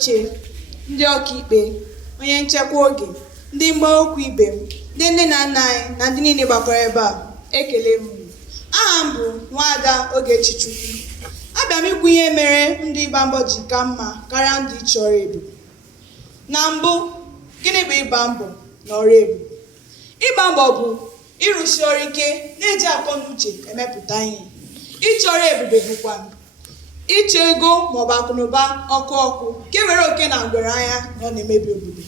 ochie, ndị ọkaikpe, onye nchekwa oge, ndị mgba okwu ibe m, ndị nne na nna anyị na ndị niile gbakọrọ ebe a, ekele m unu. Aha m bụ Nwaada Ogechukwu. Abịa m ikwu ihe mere ndị ịgba mbọ ji ka mma karịa ndị Icho Oruebube. Na mbụ, gịnị bụ ịgba mbọ na Oruebube? Ịgba mbọ bụ ịrụsi ọrụ ike na-eji akọ na uche emepụta ihe. Icho Oruebube bụkwa ịchọ ego maọbụ akụnụba ọkụ nke nwere oke na ngwere anya na ọ na-emebi obodo.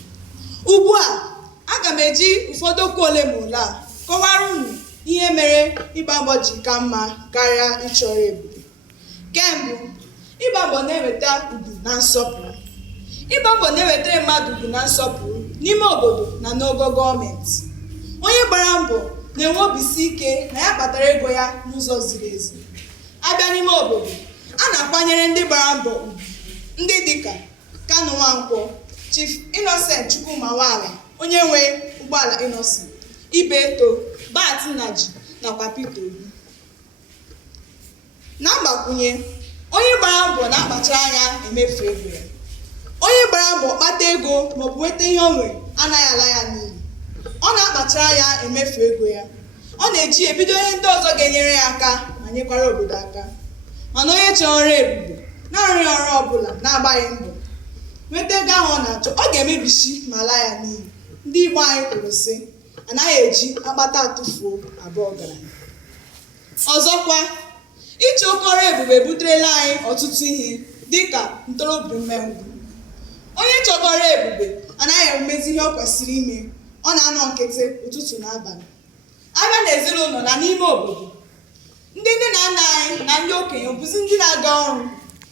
Ugbu a, aga m eji ụfọdụ okwu ole ma ole a kọwara unu ihe mere ịgba mbọ ji ka mma karịa Icho Oruebube. Kembụ, ịgba mbọ na-eweta ugwu na nsọpụrụ. Ịgba mbọ na-ewetara mmadụ ugwu na nsọpụrụ n'ime obodo na n'ogo gọọmenti. Onye gbara mbọ na-enwe obisi ike na ya kpatara ego ya n'ụzọ ziri ezi. Abịa n'ime obodo, a na-akwanyere ndị gbara mbọ ugwu, ndị dịka Kanu Nwankwọ, Chief Innocent Chukwumawala, onye nwe ụgbọala Innocent, Ibeto, Bat Nnaji nakwa Peter Obi. Na mgbakwunye, onye gbara mbọ na-akpachara anya emefu ego ya. Onye gbara mbọ kpata ego maọbụ nweta ihe o nwere anaghị ala ya n'iyi. Ọ na-akpachara ya emefu ego ya. Ọ na-eji ebido ihe ndị ọzọ ga-enyere ya aka ma nyekwara obodo aka. Mana onye chọrọ Oruebube na-arụghị ọrụ ọbụla na-agbaghị mbọ nweta ego ahụ ọ na-achọ, ọ ga-emebisi ma laa ya n'iyi. Ndị Igbo anyị kwuru sị, anaghị eji akpata atụfuo abụọ ọgaranya. Ọzọkwa, ịchọ oke Oruebube ebuterela anyị ọtụtụ ihe dịka ntorobịa mmegbu. Onye chọrọ Oruebube anaghị emezi ihe ọ kwesịrị ime, ọ na-anọ nkịtị ụtụtụ na abalị. Abịa n'ezinụlọ na n'ime obodo, ndị nne na nna anyị na ndị okenye bụzi ndị na-aga ọrụ,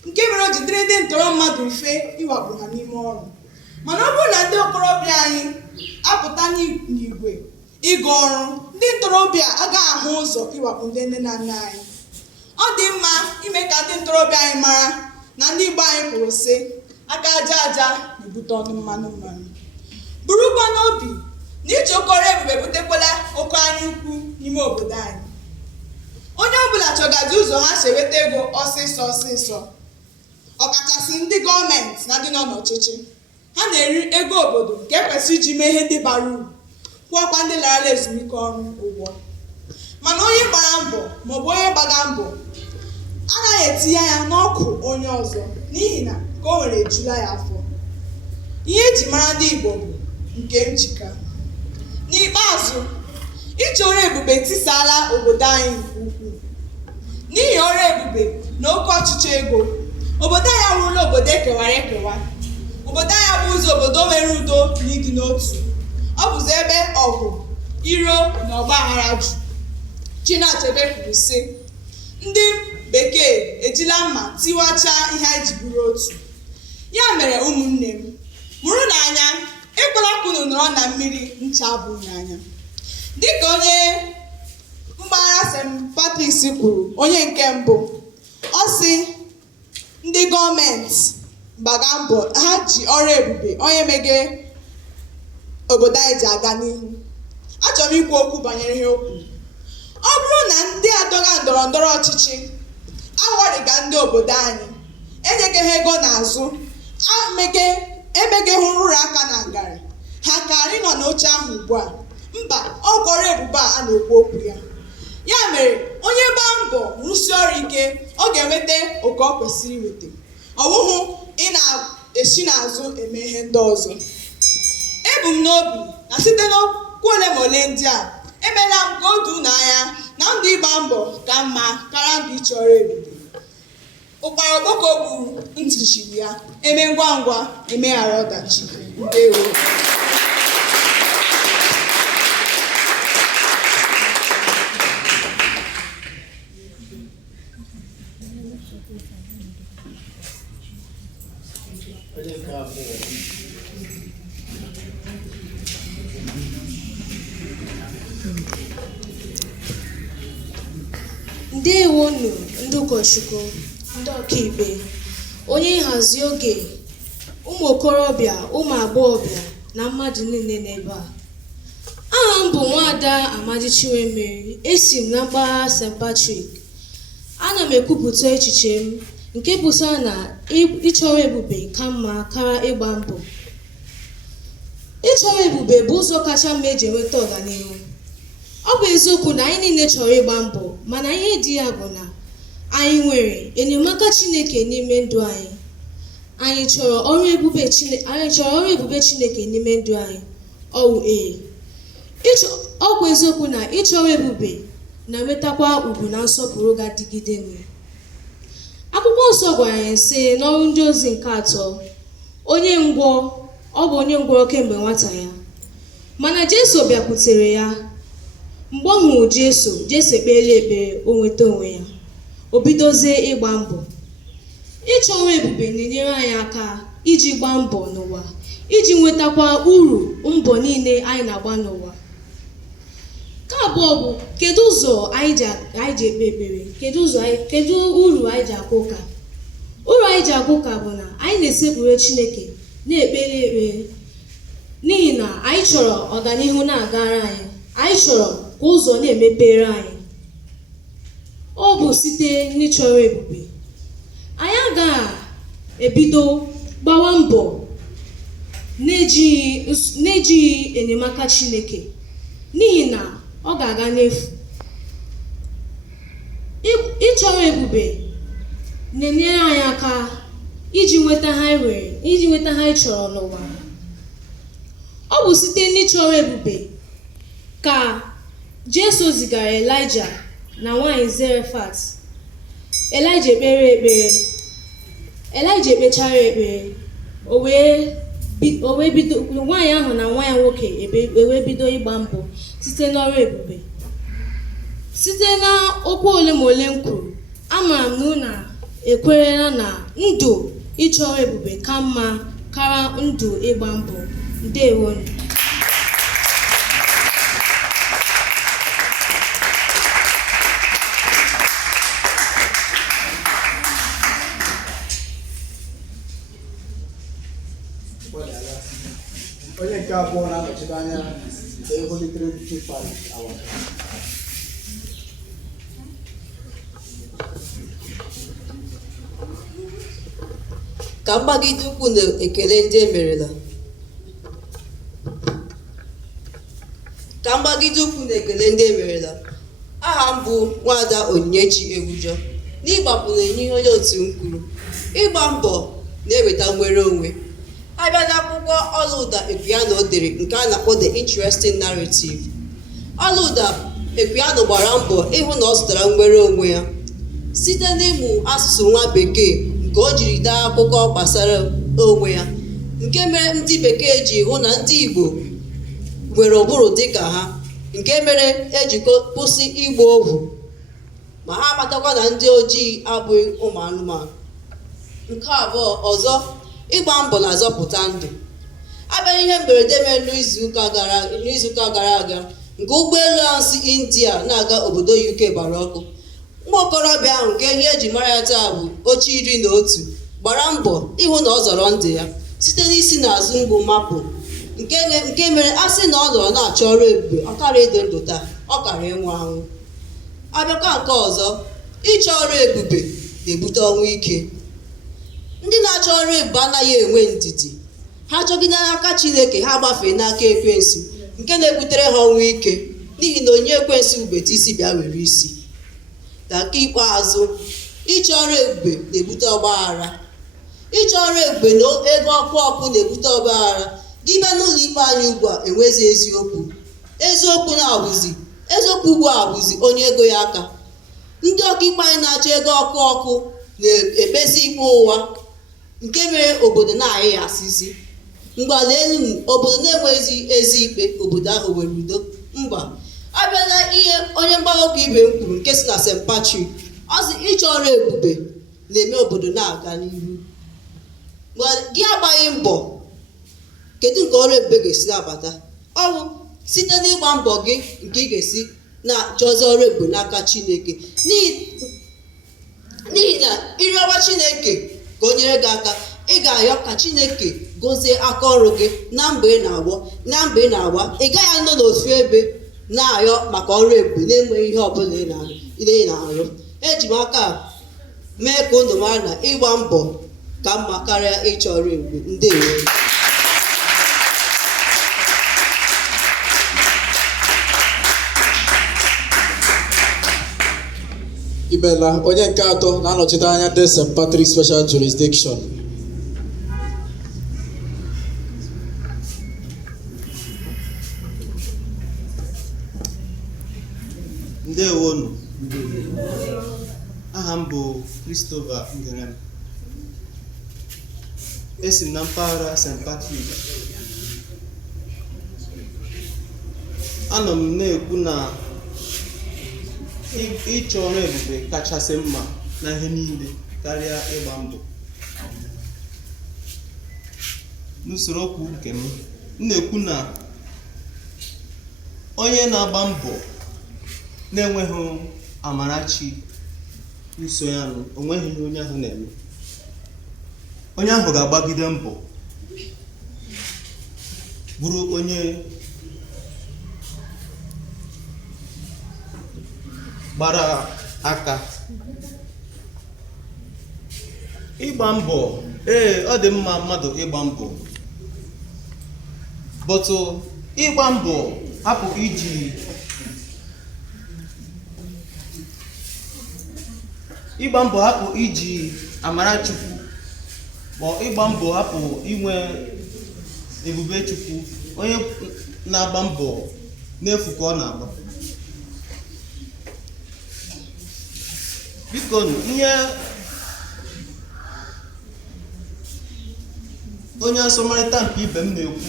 nke mere o ji dịrị ndị ntọrọ mmadụ mfe ịwakpo ha n'ime ọrụ. Mana ọ bụrụ na ndị okorobịa anyị apụta n'igwe ịga ọrụ, ndị ntorobịa agaghị ahụ ụzọ ịwakpo ndị nne na nna anyị. Ọ dị mma ime ka ndị ntorobịa anyị mara na ndị Igbo anyị kwuru sị, aka aja aja na-ebute ọnụ mmanụ mmanụ. Burukwa n'obi na Icho Oruebube ebutekwala oke anya ukwu n'ime obodo anyị. Onye ọbụla chọgazi ụzọ ha si enweta ego ọsịsọ, ọkachasị ndị gọọmenti na ndị nọ n'ọchịchị. Ha na-eri ego obodo nke kwesịrị iji mee ihe ndị bara uru, kwụọkwa ndị larala ezumike ọrụ ụgwọ. Mana onye gbara mbọ maọbụ onye gbaga mbọ anaghị etinye ya n'ọkụ onye ọzọ n'ihi na ka o nwere ejula ya afọ. Ihe eji mara ndị Igbo bụ nke njika. N'ikpeazụ, Icho Oruebube tisala obodo anyị nke ukwuu. N'ihi Oruebube na oke ọchịchị ego, obodo anyị awụrụla obodo ekewara ekewa. Obodo anyị abụghịzi obodo nwere udo na ịdị n'otu. Ọ bụzi ebe ọgụ, iro na ọgbaghara jụ. Chinachebe kwuru sị, ndị bekee ejila mma tiwachaa ihe anyị ji bụrụ otu. Ya mere ụmụnne m, mụrụ n'anya, ekwela ka unu nọrọ na mmiri ncha abụghị n'anya. Dịka onye mgbagha St Patrick kwuru, onye nke mbụ, ọ sị ndị gọọmenti gbaga mbọ ha ji Oruebube onye mege obodo anyị ji aga n'ihu. Achọrọ m ikwu okwu banyere ihe okwu. Ọ bụrụ na ndị adọga ndọrọ ndọrọ ọchịchị aghọrịga ndị obodo anyị, enyeghị ha ego n'azụ, emeghị nrụrụ aka na ngarị, ha karị nọ n'oche ahụ ugbu a. Mba, ọ bụ Oruebube a na-ekwu okwu ya. Ya mere, onye gbaa mbọ rụsie ọrụ ike, ọ ga-enweta oke ọ kwesịrị inweta. Ọ bụghị ị na-esi n'azụ eme ihe ndị ọzọ. Ebu m n'obi na site n'okwu ole ma ole ndị a, emeela m ka o doo n'anya na ndị ịgba mbọ ka mma karịa ndị Icho Oruebube. Ụkpara okpoko gburu ntị chiri ya, eme ngwa ngwa emeghara ọdachi. Ndewo. Ndewonu ndị ụkọchukwu, ndị ọkaikpe, onye nhazi oge, ụmụ okorobịa, ụmụ agbọghọbịa na mmadụ niile n'ebe a. Aha m bụ Nwaada Chinwemeri, esi m na mpaghara St Patrick. Ana m ekwupụta echiche m nke pụtara na ịchọrọ ebube ka mma karịa ịgba mbọ. Ịchọrọ ebube bụ ụzọ kacha mma eji enweta ọganihu. Ọ bụ eziokwu na anyị niile chọrọ ịgba mbọ, mana ihe dị ya bụ na anyị nwere enyemaka Chineke n'ime ndụ anyị. Anyị chọrọ ọrụ ebube Chineke n'ime ndụ anyị. Ọ bụ eziokwu na ịchọrọ ebube na-enwetakwa ugwu na nsọpụrụ ga-adịgide. Akwụkwọ nsọ gwara anyị sị n'ọrụ ndị ozi nke 3, ọ bụ onye ngwọrọ kemgbe nwata ya, mana Jesu bịakwutere ya. Mgbe ọ hụrụ Jesu ekpere ekpere, o nweta onwe ya, o bidozie ịgba mbọ. Ịchọrọ ebube na-enyere anyị aka iji gbaa mbọ n'ụwa, iji nwetakwa uru mbọ niile anyị na-agba n'ụwa. Nke abụọ bụ kedu ụzọ anyị ji ekpe ekpere, kedu uru anyị ji akwa ụka. Uru anyị ji akwa ụka bụ na anyị na-esekpure Chineke, na-ekpere ekpere, n'ihi na anyị chọrọ ọganihu na-agara anyị, anyị chọrọ ka ụzọ na-emepere anyị. Ọ bụ site n'ịchọrọ ebube. Anyị agaghị ebido gbawa mbọ na-ejighị enyemaka Chineke, n'ihi na ọ ga-aga n'efu. Ịchọrọ ebube na-enyere anyị aka iji nweta ha anyị chọrọ n'ụwa. Ọ bụ site n'ịchọrọ ebube ka Jesu zigara Elija na nwanyị Zarefat. Elija ekpechara ekpere, o wee bido, nwaanyị ahụ na nwa ya nwoke wee bido ịgba mbọ site n'ọrụ ebube. Site na okwu ole ma ole m kwuru, amara m na unu ekwerela na ndụ ịchọrọ ebube ka mma karịa ndụ ịgba mbọ. Ndewonu. Onye nke abụọ na-anọchite anya Holy Trinity Awaka. Ka mgbagide ukwu na ekele ndị emerela. Aha m bụ Nwada Onyinyechi Egwujọ. N'ịgbapụ na-enye ihe onye otu m kwuru, ịgba mbọ na-eweta nnwere onwe. Abịa n'akwụkwọ Ọlụda Equiano dere nke a na-akpọ The Interesting Narrative. Ọlụda Equiano gbara mbọ ịhụ na ọ zụtara nnwere onwe ya site n'ịmụ asụsụ nwa bekee nke o jiri dee akụkọ gbasara onwe ya, nke mere ndị bekee ji hụ na ndị Igbo nwere ụbụrụ dịka ha, nke mere ejikọ kwụsị igbu ohu, ma ha amatakwa na ndị ojii abụghị ụmụ anụmanụ. Nke abụọ ọzọ, ịgba mbọ na-azọpụta ndụ. Abịa ihe mberede mere n'izuụka gara aga nke ụgbọelu ahụ si India na-aga obodo UK gbara ọkụ. Nwa okorobịa ahụ nke ihe eji mara ya taa bụ oche 11 gbara mbọ ịhụ na ọ zọrọ ndụ ya site n'isi n'azụ mgbu mapụ, nke mere a sị na ọ nọrọ na-achọ ọrụ ebube, ọ kara ịdị ndụ taa, ọ kara ịnwụ anwụ. Abịakwa nke ọzọ, ịchọ ọrụ ebube na-ebute ọnwụ ike. Ndị na-achọ ọrụ ebube anaghị enwe ndidi. Ha chọgide n'aka Chineke, ha gbafee n'aka ekwensu, nke na-ebutere ha ọnwụ ike, n'ihi na onye ekwensu bubeta isi bịa were isi. Na nke ikpeazụ, ịchọ ọrụ ebube na-ebute ọgbaghara. Ịchọ ọrụ ebube na ego ọkụ na-ebute ọgbaghara. Gị bịa n'ụlọ ikpe anyị ugbu a enwezi eziokwu. Eziokwu ugbu a bụzi onye ego ya aka. Ndị ọkaikpe anyị na-achọ ego ọkụ na-ekpezi ikpe ụwa, nke mere obodo na-ayị ya asịzi. Mgbala elu obodo na-enweghịzi ezi ikpe, obodo ahụ nwere udo. Mba, abịala ihe onye mgbakọ ibe m kwuru nke si na St Patrick, ọ sị ịchọ ọrụ ebube na-eme obodo na-aga n'ihu. Gị agbaghị mbọ, kedu nke ọrụ ebube ga-esi nabata? Ọ bụ site n'ịgba mbọ gị nke ị ga-esi na-achọzi ọrụ ebube n'aka Chineke, n'ihi na ịrịọwa Chineke ka o nyere gị aka, ị ga-ayọ ka Chineke gozie aka ọrụ gị na mgbe ị na-agba. Ị gaghị anọ n'ofu ebe na-ayọ maka ọrụ ebube na-enweghị ihe ọbụla ị na-arụ. Eji m aka mee ka unu mara na ịgba mbọ ka mma karịa ịchọ ọrụ ebube. Ndewo. Imela onye nke atọ na-anọchite anya ndị St Patrick Special Jurisdiction. Ndewonu. Aha m bụ Christopher Ngerem. Esi m na mpaghara St Patrick. Anọ m na-ekwu na ịchọ ọrụ ebube kachasị mma na ihe niile karịa ịgba mbọ. N'usoro okwu nke m na-ekwu na onye na-agba mbọ na-enweghị amarachi nso ya nụ, o nweghị ihe onye ahụ na-eme. Onye ahụ ga-agbagide mbọ bụrụ onye gbara aka. Ịgba mbọ, ọ dị mma mmadụ ịgba mbọ, bọtụ ịgba mbọ hapụ iji amara Chukwu, ma ịgba mbọ hapụ inwe ebube Chukwu. Onye na-agba mbọ n'efu ka ọ na-agba. Biko, ihe onye asọmarịta nke ibe m na-ekwu,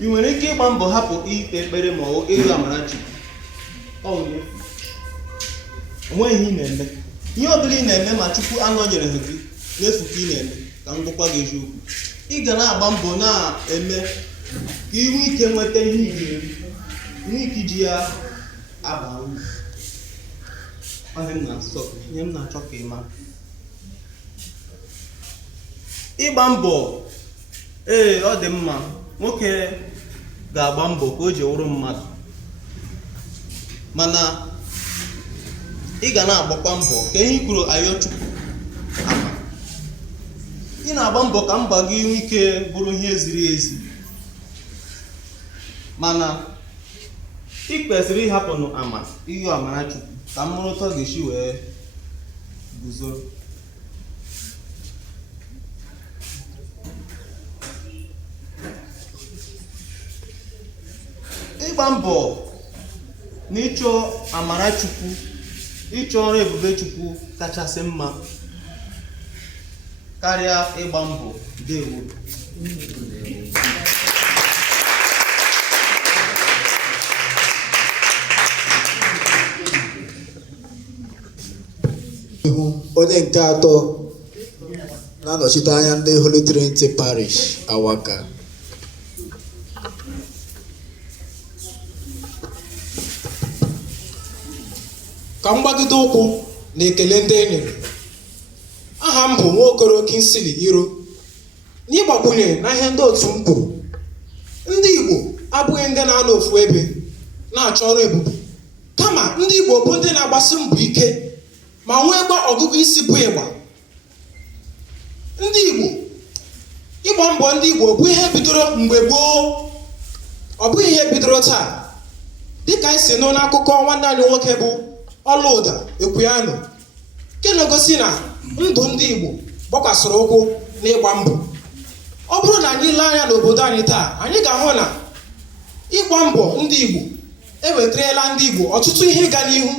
ị nwere ike ịgba mbọ hapụ ikpe ekpere ma ọ ịrịọ amara Chukwu. Ọ nwere onweghị ihe ị na-eme. Ihe ọ bụla ị na-eme ma Chukwu anọnyere gị n'efu ka ị na-eme. Ka m gwakwa gị eziokwu, ị ga na-agba mbọ na-eme ka ị nwee ike nweta ihe ị ga-eri, nwee ike iji ya aba uru. Ihe m na-achọ ka ị mara. Ịgba mbọ, ọ dị mma. Nwoke ga-agba mbọ ka o ji wụrụ mmadụ, mana ị ga na-agbakwa mbọ ka ihe kwuru ayọ Chukwu ama. Ị na-agba mbọ ka mba gị nwee ike bụrụ ihe ziri ezi, mana ị kwesịrị ịhapụnụ ama ihe amara Chukwu ka mmụrụtọ ga-esi wee guzo. Ịgba mbọ na ịchọ amara Chukwu, ịchọ ọrụ ebube Chukwu kachasị mma karịa ịgba mbọ. Ndewo. Onye nke atọ na-anọchite anya ndị Holy Trinity Parish Awaka. Ka mgbagide ụkwụ na ekele ndị enyi. Aha m bụ Nwaokoro Kinsili Iro. N'ịgbakwunye na ihe ndị otu m kwuru, ndị Igbo abụghị ndị na-anọ ofu ebe na-achọ ọrụ ebube, kama ndị Igbo bụ ndị na-agbasi mbọ ike ma nweekwa ọgụgụ isi bụ ịgba. Ndị Igbo, ịgba mbọ ndị Igbo bụ ihe bidoro mgbe gboo, ọ bụghị ihe bidoro taa. Dịka anyị si nụ n'akụkọ nwanne anyị nwoke bụ Ọlụụda Ekwuyanụ, nke na-egosi na ndụ ndị Igbo gbakwasịrị ụkwụ n'ịgba mbọ. Ọ bụrụ na anyị lee anya n'obodo anyị taa, anyị ga-ahụ na ịgba mbọ ndị Igbo ewetarala ndị Igbo ọtụtụ ihe ga n'ihu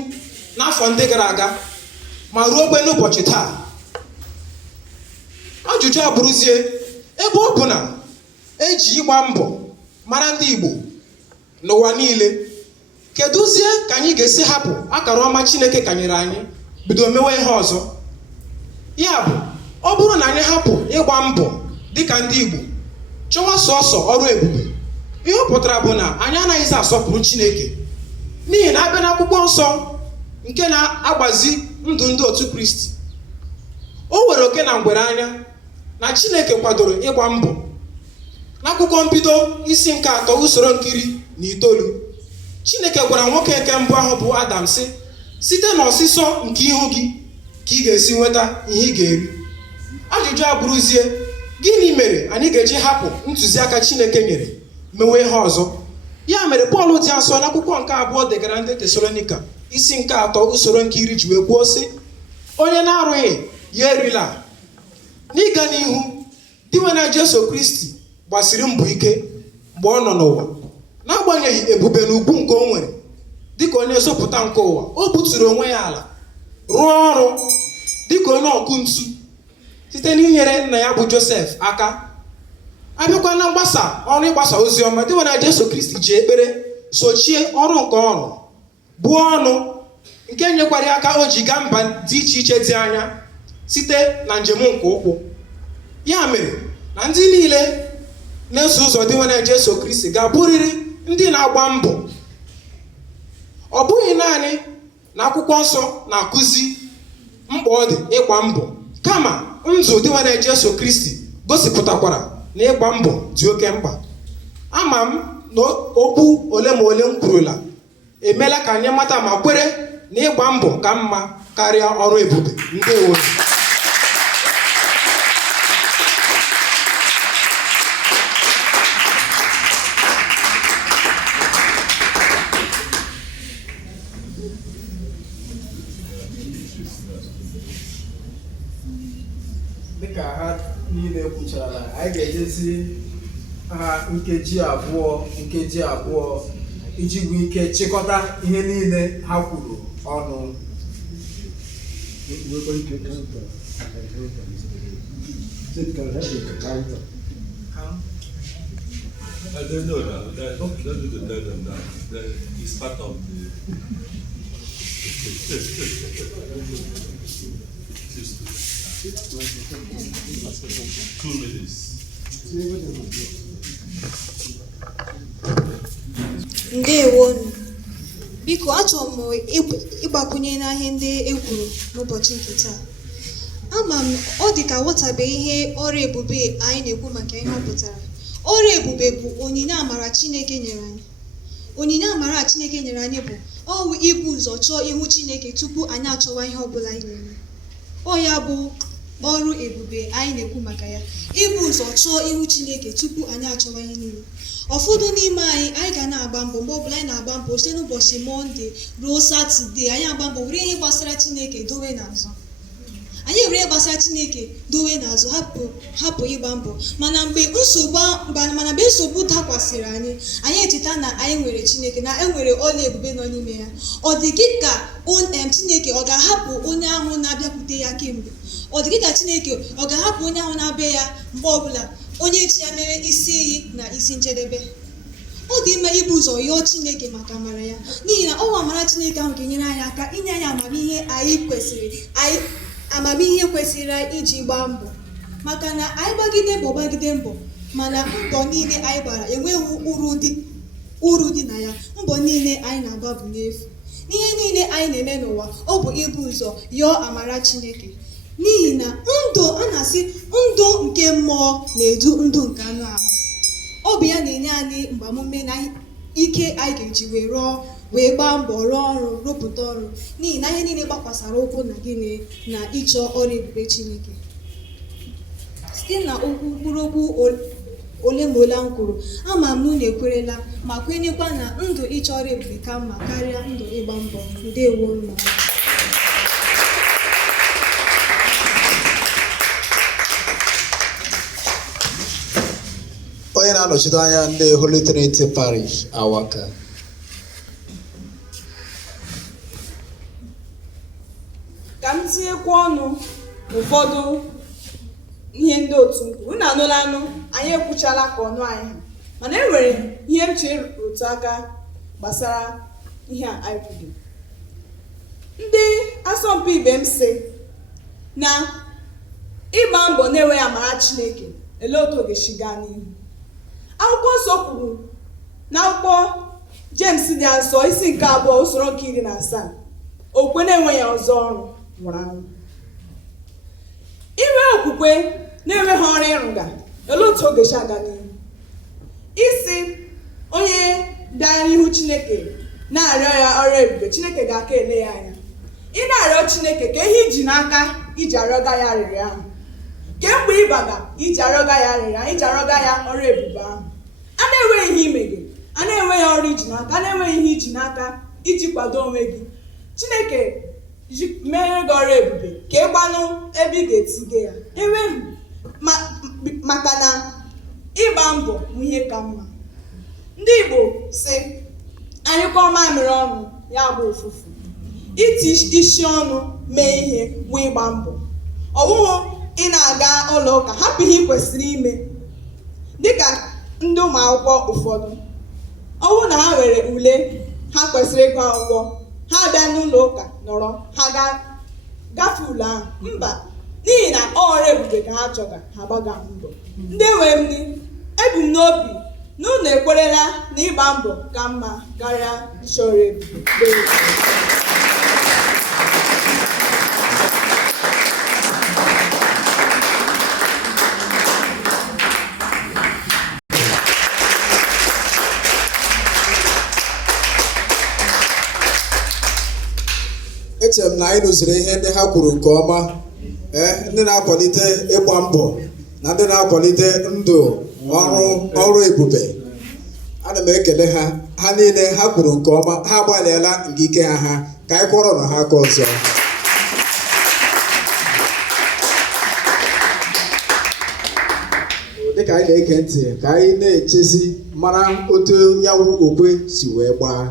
n'afọ ndị gara aga ma ruo ogbe n'ụbọchị taa. Ajụjụ abụrụzie, ebe ọ bụ na eji ịgba mbọ mara ndị Igbo n'ụwa niile, kedụzie ka anyị ga-esi hapụ akara ọma Chineke kanyere anyị bido mewe ihe ọzọ? Ya bụ, ọ bụrụ na anyị hapụ ịgba mbọ dịka ndị Igbo chọwa sọsọ ọrụ ebube, ihe ọ pụtara bụ na anyị anaghịzi asọpụrụ Chineke. N'ihi na abịa n'akwụkwọ nsọ nke na-agbazi ndụ ndị otu Kristi, o were oke na ngwere anya na Chineke kwadoro ịgba mbọ. N'akwụkwọ mbido isi nke 3 usoro nkiri na 9, Chineke gwara nwoke nke mbụ ahụ bụ Adam sị, site n'ọsịsọ nke ihu gị ka ị ga-esi nweta ihe ị ga-eri. Ajụjụ abụrụzie, gịnị mere anyị ga-eji hapụ ntụziaka Chineke nyere mewe ihe ọzọ? Ya mere Pọl dị asọ n'akwụkwọ nke abụọ degara ndị Tesalonika isi nke 3 usoro nke 10 ji wee kwuo sị, onye na-arụghị ya erila. N'ịga n'ihu, di nwe Jesu Kristi gbasiri mbọ ike mgbe ọ nọ n'ụwa, n'agbanyeghị ebube na ugwu nke o nwere dịka onye nzọpụta nke ụwa. O buturu onwe ya ala rụọ ọrụ dịka onye ọkụ ntu site n'inyere nna ya bụ Josef aka. Abịakwa na ọrụ ịgbasa ozi ọma, dị nwe Jesu Kristi ji ekpere sochie ọrụ nke ọrụ buo ọnụ, nke nyekwara aka o ji gaa mba dị iche iche dị anya site na njem nke ụkwụ. Ya mere na ndị niile na-eso ụzọ dị nwe Jesu Kristi ga-abụrịrị ndị na-agba mbọ. Ọ bụghị naanị na akwụkwọ nsọ na-akụzi mkpa ọ dị ịgba mbọ, kama ndụ dị nwe Jesu Kristi gosipụtakwara na ịgba mbọ dị oke mkpa. Ama m na okwu ole ma ole m kwurula emeela ka anyị mata ma kwere na ịgba mbọ ka mma karịa ọrụ ebube. Ndewo. Dịka ha niile kwuchara, anyị ga-ejezi ha nkeji abụọ iji nwee ike chịkọta ihe niile ha kwuru ọnụ. I don't know now. Don't do that. It's part of the. Two minutes. Ndewo. Biko achọrọ m ịgbakwunye n'ihe ndị e kwuru n'ụbọchị nke taa. Ama m ọ dị ka ghọtabeghị ihe ọrụ ebube anyị na-ekwu maka ihe ọ pụtara. Ọrụ ebube bụ onyinye amara Chineke nyere anyị. Onyinye amara Chineke nyere anyị bụ ọwụ ibu ụzọ chọọ ihu Chineke tupu anyị achọwa ihe ọbụla anyị na-eme. Ọ ya bụ ọrụ ebube anyị na-ekwu maka ya. Ibu ụzọ chọọ ihu Chineke tupu anyị achọwa ihe niile. Ụfọdụ n'ime anyị ga na-agba mbọ mgbe ọbụla anyị na-agba mbọ site n'ụbọchị Mọnde ruo Satọde, anyị agba mbọ were ihe gbasara Chineke dowe n'azụ. Anyị were ihe gbasara Chineke dowe n'azụ, hapụ ịgba mbọ. Mana mgbe nsogbu dakwasịrị anyị echeta na anyị nwere Chineke, na enwere ọla ebube nọ n'ime ya. Ọ dị gị ka Chineke ọ ga-ahapụ onye ahụ na-abịakwute ya kemgbe? Ọ dị gị ka Chineke ọ ga-ahapụ onye ahụ na-abịa ya mgbe ọbụla onye ji ya mere isi iyi na isi njedebe? Ọ dị mma ibu ụzọ yọọ Chineke maka amara ya, n'ihi na ọwa amara Chineke ahụ ga-enyere anyị aka inye anyị amamihe kwesịrị anyị iji gbaa mbọ. Maka na anyị gbagide mbọ mana mbọ niile anyị gbara enweghị uru dị na ya. Mbọ niile anyị na-agba bụ n'efu. N'ihe niile anyị na-eme n'ụwa, ọ bụ ibu ụzọ yọọ amara Chineke. N'ihi na a na-asị ndụ nke mmụọ na-edu ndụ nke anụ ahụ. Ọ bụ ya na-enye anyị mgbamume na ike anyị ga-eji wee gbaa mbọ rụọ ọrụ, rụpụta ọrụ. N'ihi na ihe niile gbakwasara ụkwụ na gịnị na ịchọ ọrụ ebube Chineke. Site na mkpụrụ okwu ole ma ole m kwuru, ama m unu ekwerela ma kwenyekwa na ndụ ịchọ ọrụ ebube ka mma karịa ndụ ịgba mbọ. Ndewo unu. Onye na-anọchite anya ndị Holy Trinity Parish Awaka. Ka m tinyekwa ọnụ ụfọdụ ihe ndị otu m kwuru. Unu anụla anụ, anyị ekwuchala ka ọnụ anyị, mana e nwere ihe m chere rụtụ aka gbasara ihe a anyị kwuru. Ndị asọmpi ibe m sị na ịgba mbọ na-enweghị amara Chineke, elee otu ọ ga-esi gaa n'ihu. Akwụkwọ nsọ kwuru n'akwụkwọ James dị Asọ isi nke 2 usoro nke 17, okwukwe na-enweghị ọzọ ọrụ nwụrụ anwụ. Inwe okwukwe na-enweghị ọrụ ịrụga, elee otu ọ ga-esi aga n'ihu. Isi onye bịara n'ihu Chineke na-arịọ ya ọrụ ebube, Chineke ga-aka ele ya anya. ị na-arịọ Chineke ka ihe iji n'aka iji arịọga ya arịrịọ ahụ, kemgbe ịbaga iji arịọga ya arịrịọ ahụ, iji arịọga ya ọrụ ebube ahụ, a na-enweghị ihe imege, a na-enweghị ọrụ iji n'aka, a na-enweghị ihe iji n'aka iji kwado onwe gị, Chineke mere gị ọrụ ebube ka ị gbanụ ebe ị ga-etige ya enweghị, maka na ịgba mbọ bụ ihe ka mma. Ndị Igbo sị anyụkọ mamịrị ọnụ ya bụ ụfụfụ, iti isi ọnụ mee ihe bụ ịgba mbọ. Ọ bụghị ị na-aga ụlọ ụka hapụ ihe ị kwesịrị ime, dịka ndị ụmụ akwụkwọ ụfọdụ ọ bụrụ na ha nwere ule ha kwesịrị ịgụ akwụkwọ, ha bịa n'ụlọ ụka nọrọ, ha gafe ule ahụ, mba, n'ihi na ọrụ ebube ka ha chọga, ha gbaga mbọ. Ndị nwe m, ebu m n'obi na unu ekwerela na ịgba mbọ ka mma karịa ịchọrọ ebube. Echere m na anyị nụziri ihe ndị ha kwuru nke ọma, ndị na-akwalite ịgba mbọ na ndị na-akwalite ndụ ọrụ ebube. Ana m ekele ha niile, ha kwuru nke ọma, ha agbalịala nke ike ha ka anyị kwọrọ na ha aka ọzọ. Dịka anyị na-ege ntị ka anyị na-echezi mara otu ya okwe si wee gbaa.